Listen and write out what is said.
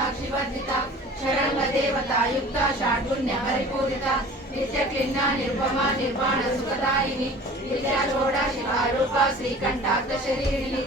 साक्षिवर्जिता षडंग देवता युक्ता षाड्गुण्य परिपूरिता नित्य क्लिन्ना निर्भमा निर्वाण सुखदायिनी विद्या चोड़ा शिवा रूपा श्रीकंठार्थ शरीरिणी